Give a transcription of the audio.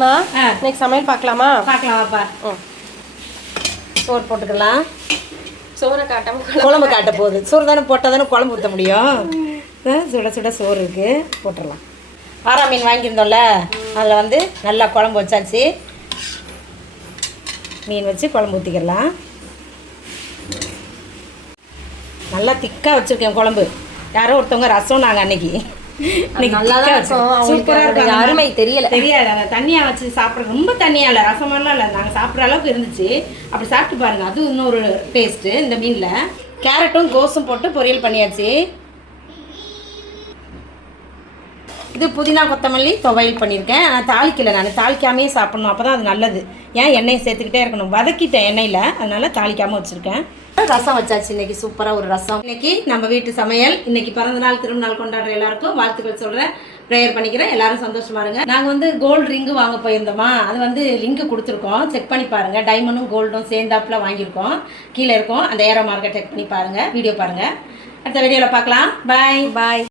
இன்னைக்கு சமையல் பார்க்கலாமா? பார்க்கலாம் வாப்பா. சோறு போட்டுக்கலாம். சோறை காட்டாம குழம்பு காட்ட போகுது. சோறு தானே போட்டால் தானே குழம்பு ஊற்ற முடியும். சுட சுட சோறு இருக்குது, போட்டுடலாம். ஆரா மீன் வாங்கியிருந்தோம்ல, அதில் வந்து நல்லா குழம்பு வச்சாச்சு. மீன் வச்சு குழம்பு ஊற்றிக்கலாம். நல்லா திக்காக வச்சுருக்கேன் குழம்பு. யாரோ ஒருத்தவங்க ரசம் நாங்கள் அன்னைக்கு நல்லா இருக்கும். சூப்பராக இருக்கும். அருமை தெரியாது. அந்த தண்ணியாக வச்சு சாப்பிட்ற ரொம்ப தண்ணியாக இல்லை, ரசமெல்லாம் இல்லை. நாங்கள் சாப்பிட்ற அளவுக்கு இருந்துச்சு. அப்படி சாப்பிட்டு பாருங்கள், அது இன்னொரு டேஸ்ட்டு. இந்த மீனில் கேரட்டும் கோஸும் போட்டு பொரியல் பண்ணியாச்சு. இது புதினா கொத்தமல்லி துவையல் பண்ணியிருக்கேன். ஆனால் தாளிக்கலை, நான் தாளிக்காமையே சாப்பிட்ணும், அப்போ தான் அது நல்லது. ஏன் எண்ணெயை சேர்த்துக்கிட்டே இருக்கணும், வதக்கிட்டேன் எண்ணெயில், அதனால் தாளிக்காமல் வச்சுருக்கேன். ரசம் வச்சாச்சு. இன்றைக்கி சூப்பராக ஒரு ரசம். இன்றைக்கி நம்ம வீட்டு சமையல். இன்றைக்கி பிறந்தநாள் திருநாள் கொண்டாடுற எல்லாருக்கும் வாழ்த்துக்கள் சொல்கிறேன், ப்ரேயர் பண்ணிக்கிறேன். எல்லோரும் சந்தோஷமாக இருங்க. நாங்கள் வந்து கோல்டு ரிங்கு வாங்க போயிருந்தோமா, அது வந்து லிங்க்கு கொடுத்துருக்கோம், செக் பண்ணி பாருங்கள். டைமண்டும் கோல்டும் சேர்ந்தாப்பில் வாங்கியிருக்கோம். கீழே இருக்கும் அந்த ஏரோ மார்க்கை செக் பண்ணி பாருங்கள், வீடியோ பாருங்கள். அடுத்த வீடியோவில் பார்க்கலாம். பாய்.